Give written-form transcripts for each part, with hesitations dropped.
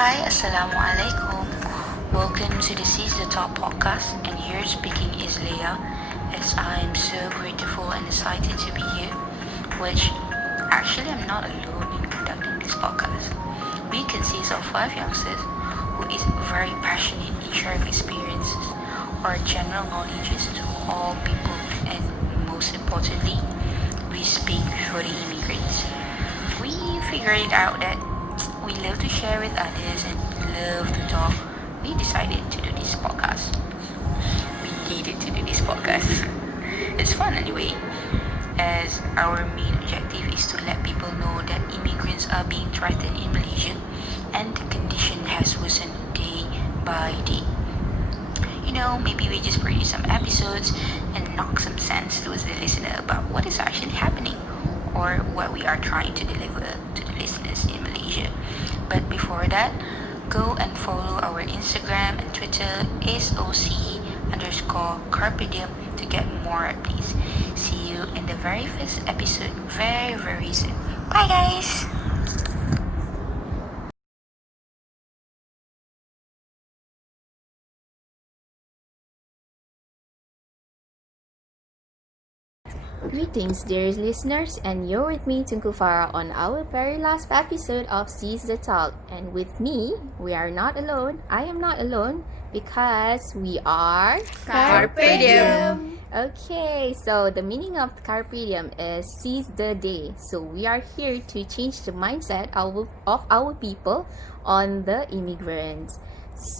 Hi, Assalamu alaikum. Welcome to the Seize the Top podcast, and here speaking is Leah, as I am so grateful and excited to be here, which actually I'm not alone in conducting this podcast. We consist of 5 youngsters who is very passionate in sharing experiences or general knowledges to all people, and most importantly, we speak for the immigrants. We figured it out that we love to share with others and love to talk. We decided to do this podcast. We needed to do this podcast. It's fun anyway, as our main objective is to let people know that immigrants are being threatened in Malaysia and the condition has worsened day by day. Maybe we just produce some episodes and knock some sense towards the listener about what is actually happening or what we are trying to deliver to the listeners in Malaysia. But before that, go and follow our Instagram and Twitter SOC_Carpe to get more updates. See you in the very first episode very, very soon. Bye guys! Greetings, dear listeners, and you're with me, Tunku Farah, on our very last episode of Seize the Talk. And with me, we are not alone. I am not alone because we are Carpe Diem. Okay, so the meaning of Carpe Diem is seize the day. So we are here to change the mindset of our people on the immigrants.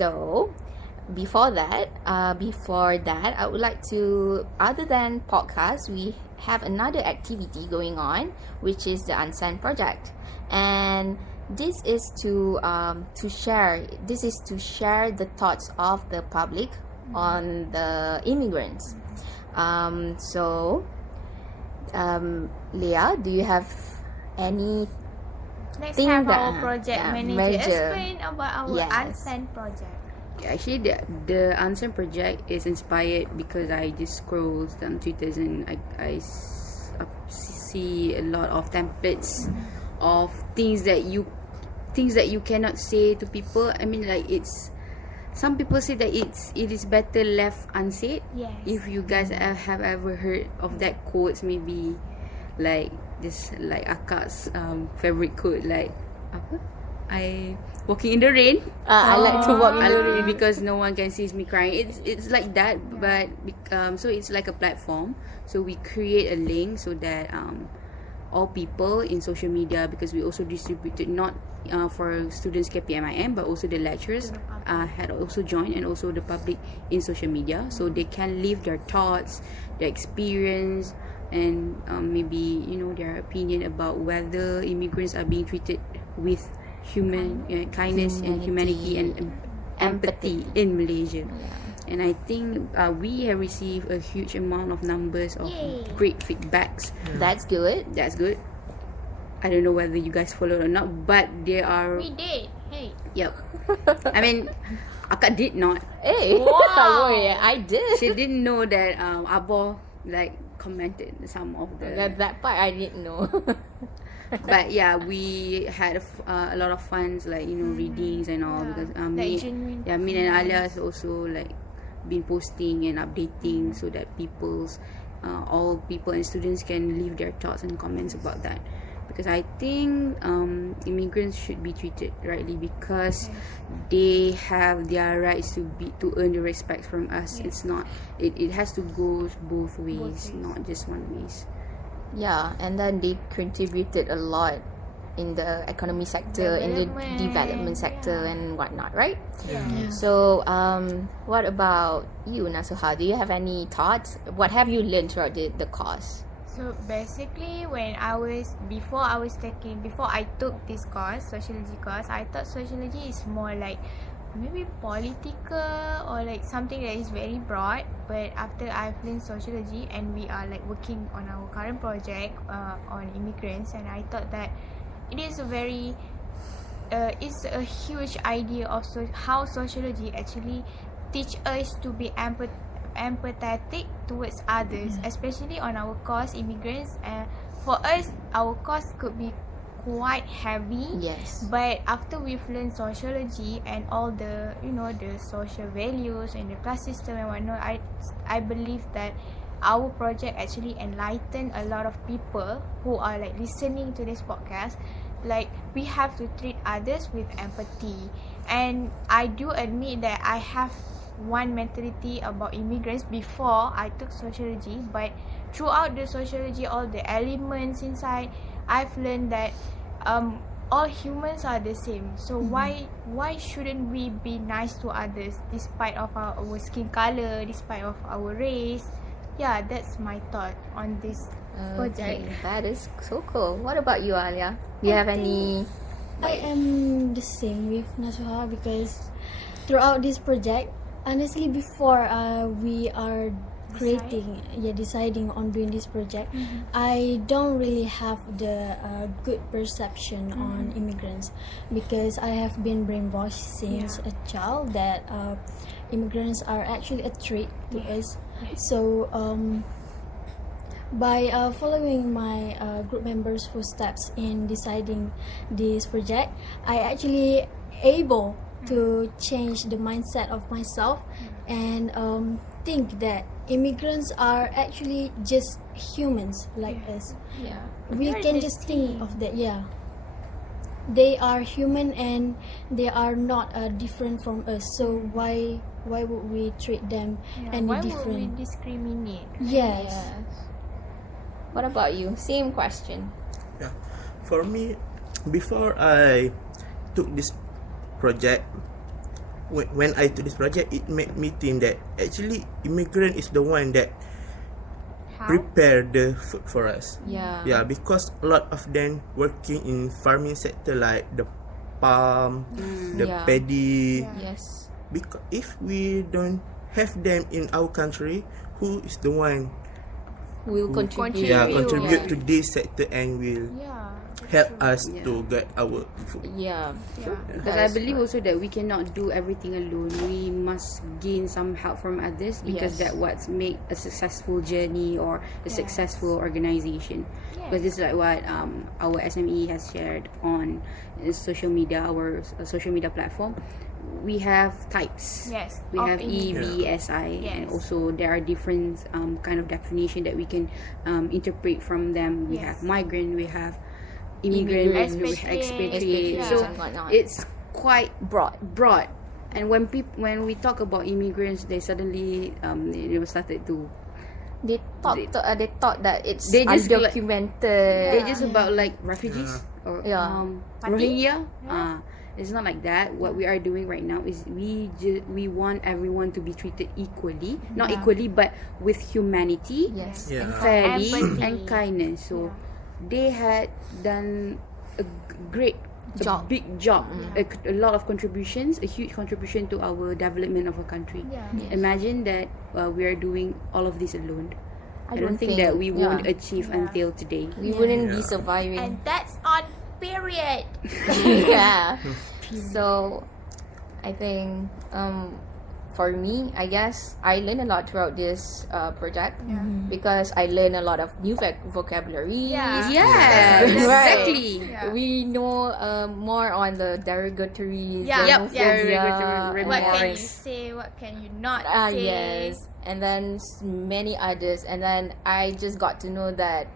So before that, I would like to, other than podcast, we have another activity going on, which is the Unsend project, and this is to share the thoughts of the public on the immigrants. Leah, do you have any? Let's Think have that, our project manager explain about our Unsend project. Actually, the Unsend project is inspired because I just scroll down Twitter and I see a lot of templates of things that you cannot say to people. I mean, like, it's some people say that it is better left unsaid. Yes. If you guys have ever heard of that quotes, maybe like this, like Akak's favorite quote, like apa? I walking in the rain. I like to walk in the rain because no one can see me crying. It's like that, but so it's like a platform. So we create a link so that all people in social media, because we also distributed not for students KPMIM but also the lecturers had also joined, and also the public in social media, so they can leave their thoughts, their experience, and maybe their opinion about whether immigrants are being treated with kindness and humanity and empathy in Malaysia. And I think we have received a huge amount of numbers of great feedbacks. That's good. I don't know whether you guys followed or not, but there are. We did. Hey. Yep. I mean, Akak did not. Hey, Wow. I did. She didn't know that Abo like commented some of the. That part I didn't know. But yeah, we had a lot of fun, like readings and all, because me and Alia has also like been posting and updating so that all people and students can leave their thoughts and comments about that, because I think immigrants should be treated rightly, because they have their rights to earn the respect from us. It's not it has to go both ways, not just one ways. Yeah, and then they contributed a lot in the economy sector, in the development sector, and whatnot, right? Yeah. So, what about you, Nasuha? Do you have any thoughts? What have you learned throughout the course? So basically, before I took this course, sociology course, I thought sociology is more like maybe political or like something that is very broad. But after I've learned sociology and we are like working on our current project on immigrants, and I thought that it is it's a huge idea of how sociology actually teach us to be empathetic towards others, especially on our course immigrants. For us, our course could be quite heavy. Yes. But after we've learned sociology and all the the social values and the class system and whatnot, I believe that our project actually enlightened a lot of people who are like listening to this podcast. Like, we have to treat others with empathy. And I do admit that I have one mentality about immigrants before I took sociology, but throughout the sociology, all the elements inside, I've learned that all humans are the same. So why shouldn't we be nice to others despite of our skin color, despite of our race? Yeah, that's my thought on this project. Okay, that is so cool. What about you, Alia? Do you have any? I am the same with Nasuha because throughout this project, honestly, before we are deciding on doing this project, I don't really have the good perception on immigrants because I have been brainwashed since a child that immigrants are actually a threat to us. So by following my group members' footsteps in deciding this project, I actually able to change the mindset of myself and think that immigrants are actually just humans like us. Yeah. We They're can the just think same. of that. Yeah, they are human and they are not different from us. So why would we treat them any Why different? would we discriminate? Yes. What about you? Same question. Yeah. For me, before I took this project, when I took this project, it made me think that actually immigrant is the one that How? prepare the food for us. Yeah. Yeah, because a lot of them working in farming sector like the palm, the Yeah. paddy. Yes. Because if we don't have them in our country, who is the one Will contribute. contribute to this sector and will Yeah. help us to get our food? Yeah. Because I believe also that we cannot do everything alone. We must gain some help from others because Yes. that what make a successful journey or a successful organization. Because this is like what our SME has shared on social media, our social media platform. We have types. Yes, We of have E, B, S, I, and Yes. also there are different kind of definition that we can interpret from them. We have migrant, we have immigrant, we have expatriate. Yeah. So and whatnot. it's quite broad. and when we talk about immigrants, they suddenly they started to They thought that it's They just like- undocumented. they just about like refugees or Yeah. Rohingya. It's not like that. What we are doing right now is we want everyone to be treated equally, not equally, but with humanity, Yes. Yeah. fairly, Empathy. and kindness. So they had done a great Job. big job, a lot of contributions, a huge contribution to our development of our country. Yeah. Imagine that we are doing all of this alone. I don't think think- that we won't yeah. achieve until today. We wouldn't be Yeah. surviving. And that's on period. Yeah. So, I think for me, I guess I learned a lot throughout this project because I learned a lot of new vocabularies. Yeah. Yeah, Right. exactly. Yeah. We know more on the derogatories. Yeah. Yep, xenophobia, What can you and say? What can you not say? yes, and then many others, and then I just got to know that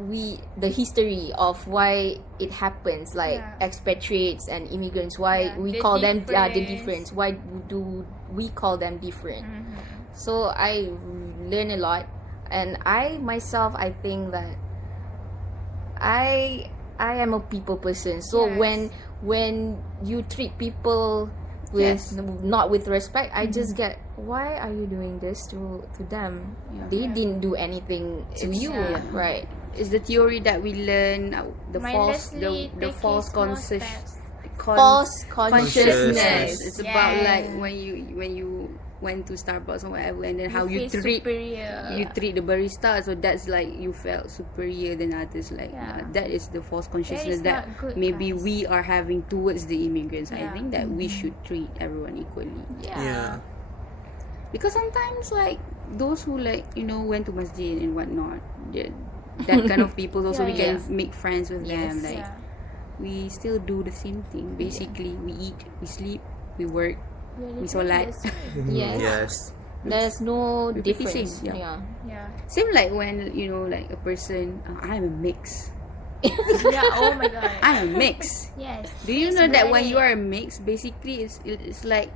the history of why it happens, like Yeah. expatriates and immigrants, why Yeah, we the call them the difference. difference. Why do we call them different? So I learned a lot, and I myself, I think that I am a people person. So Yes. when you treat people with not with respect, I just get, why are you doing this to them? They didn't do anything to you, right? It's the theory that we learn, the Mindlessly the taking false small steps. False consciousness. consciousness. It's about like Yes. when you went to Starbucks or whatever, and then how you feel treat superior. treat the barista. So that's like you felt superior than others. Like Yeah. that is the false consciousness is that not good, maybe guys. we are having towards the immigrants. I Yeah. think that we should treat everyone equally. Yeah. Because sometimes like those who like went to masjid and whatnot, that kind of people also we Yeah, can make friends with them. Yes. Like Yeah. we still do the same thing. Basically, we eat, we sleep, we work, we solat. Yes. Yes. There's no We're pretty difference. same, yeah. Yeah. Same like when like a person, I'm a mix. Yeah. Oh my god. I'm a mix. Yes. Do you It's know that when very- you are a mix, basically it's like,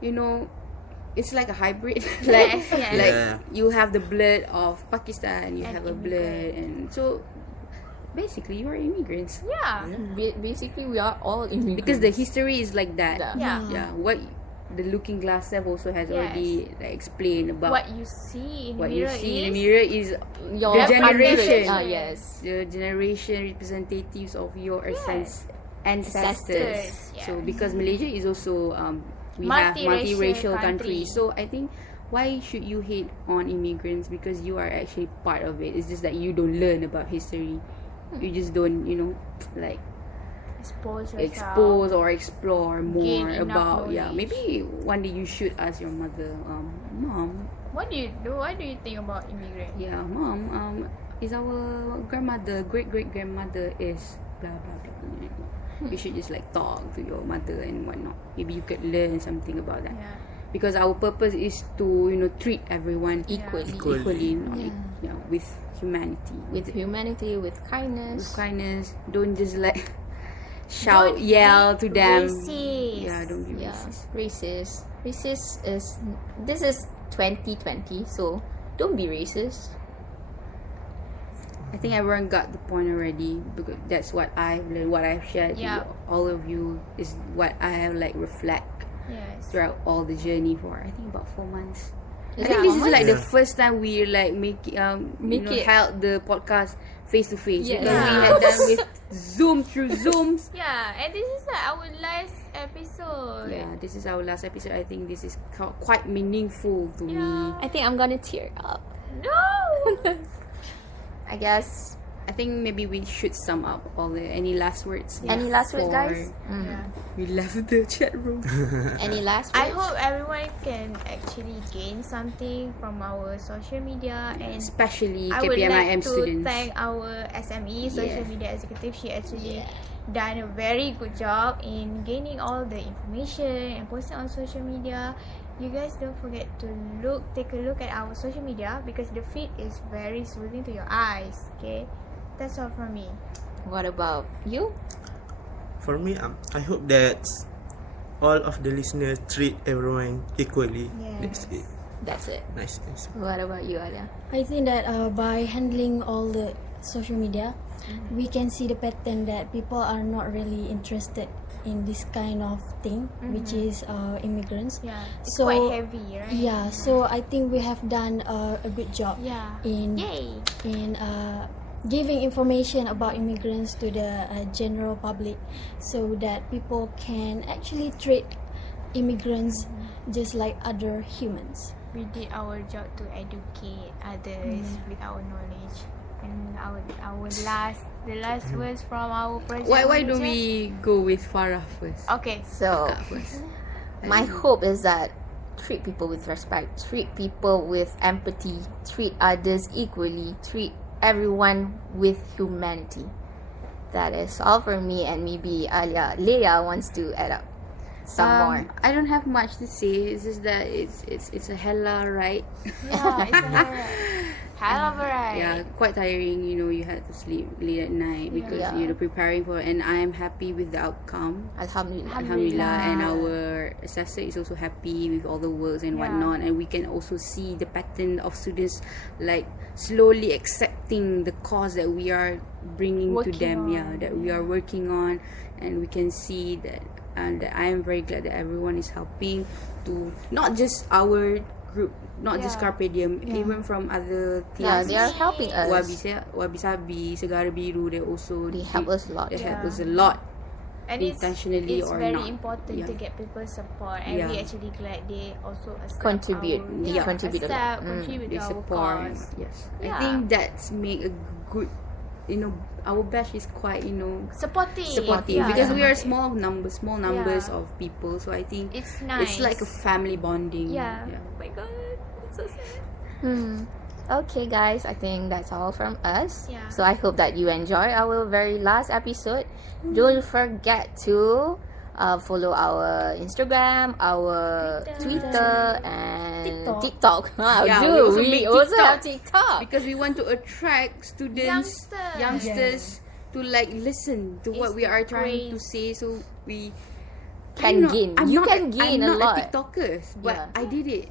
it's like a hybrid. like Yes, yes. like Yeah. you have the blood of Pakistan, you And have a blood, and so basically you are immigrants Yeah. Basically, we are all immigrants. because the history is like that. Yeah. Yeah. What the Looking Glass Self also has Yes. already like explained about What you see in what the you mirror see in the is mirror is Your the generation. Yes. the generation representatives of your Yes. ancestors. Yes. So because Malaysia is also we have Multiracial multiracial country. country. So I think why should you hate on immigrants? Because you are actually part of it. It's just that you don't learn about history. You just don't like expose yourself. expose or explore Gain more enough about knowledge. maybe one day you should ask your mother, mom, What do you do? What do you think about immigrants? yeah, mom, is our grandmother, great grandmother is blah blah blah. You should just like talk to your mother and whatnot. Maybe you could learn something about that. Yeah. Because our purpose is to treat everyone Equally. equally, with humanity, With humanity, with with kindness. kindness. Don't just like shout, Don't yell to be them. racist. Yeah, don't be Yeah, racist. racist is this is 2020, so don't be racist. I think everyone got the point already, because that's what I've learned, what I've shared Yeah. to all of you is what I have like reflect Yes. throughout all the journey for I think about 4 months. I Is think it this 4 is like the months? first time we like make Make it. held the podcast face to face, Yes. because we Yeah. had done with Zoom through Zooms. Yeah, and this is like our last episode. Yeah, this is our last episode. I think this is quite meaningful to me. Yeah. I think I'm gonna tear up. No. I guess. I think maybe we should sum up all the any last words. Any last words, before guys? Yeah. We left the chat room. Any last words? I hope everyone can actually gain something from our social media, and Especially I would KPMIM like to students. thank our SME social Yeah. media executive. She actually done a very good job in gaining all the information and posting on social media. You guys don't forget to take a look at our social media, because the feed is very soothing to your eyes. Okay, that's all from me. What about you? For me, I hope that all of the listeners treat everyone equally. Yes. That's it. That's it. Nice. What about you, Alia? I think that by handling all the social media, we can see the pattern that people are not really interested in this kind of thing, which is immigrants. Yeah, it's So- quite heavy, right? Yeah, so I think we have done a good job Yeah. in Yay. giving information about immigrants to the general public, so that people can actually treat immigrants just like other humans. We did our job to educate others with our knowledge. And the last words from our project Why don't manager. we go with Farah first? Okay. So, First. my hope is that treat people with respect, treat people with empathy, treat others equally, treat everyone with humanity. That is all for me, and maybe Leia wants to add up some more. I don't have much to say. It's just that it's a hella ride. Yeah, it's a hell of a ride. Yeah, quite tiring. You had to sleep late at night because Yeah. preparing for. And I am happy with the outcome. Alhamdulillah. Alhamdulillah. And our assessor is also happy with all the works and Yeah. whatnot. And we can also see the pattern of students like slowly accepting the cause that we are bringing to Working them. on. Yeah, that we are working on, and we can see that. And I am very glad that everyone is helping to not just our group, not just Yeah. Carpe Diem, even from other Yeah, teams. they are helping us. Wabi Sabi, Segara Biru, they also They help us a lot. They help Yeah. us a lot. And intentionally it's or very not. important Yeah. to get people's support, and Yeah. we actually glad they also accept Contribute. our, They contribute a lot. accept, Mm. contribute They to our support. cause. Yes, I Yeah. think that's make a good. Our batch is quite Supportive. supportive, Yeah, because we are supportive. small numbers Yeah. of people. So I think It's nice. it's like a family bonding. Yeah. Oh my god, it's so sad. Okay, guys, I think that's all from us. Yeah. So I hope that you enjoy our very last episode. Don't forget to follow our Instagram, our Twitter, and TikTok. Yeah, We also have TikTok. because we want to attract students, Youngsters. youngsters to like listen to what It's we are trying to great. say, so we Can gain. You can gain a I'm not lot. a TikToker, but Yeah. I did it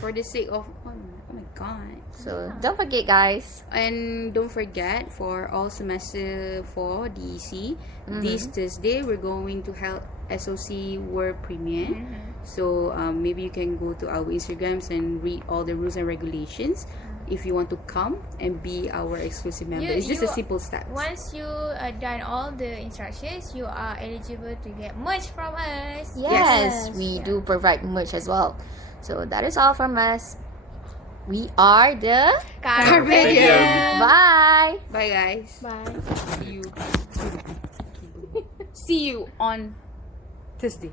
for the sake of oh my god. So don't forget, guys. And don't forget, for all semester for DEC, this Thursday we're going to have SOC World Premiere. So maybe you can go to our Instagrams and read all the rules and regulations if you want to come and be our exclusive member. It's just a simple step. Once you done all the instructions, you are eligible to get merch from us. Yes, we do provide merch as well. So that is all from us. We are the Carpe Diem. Bye. Bye guys. Bye. See you. See you on Thursday.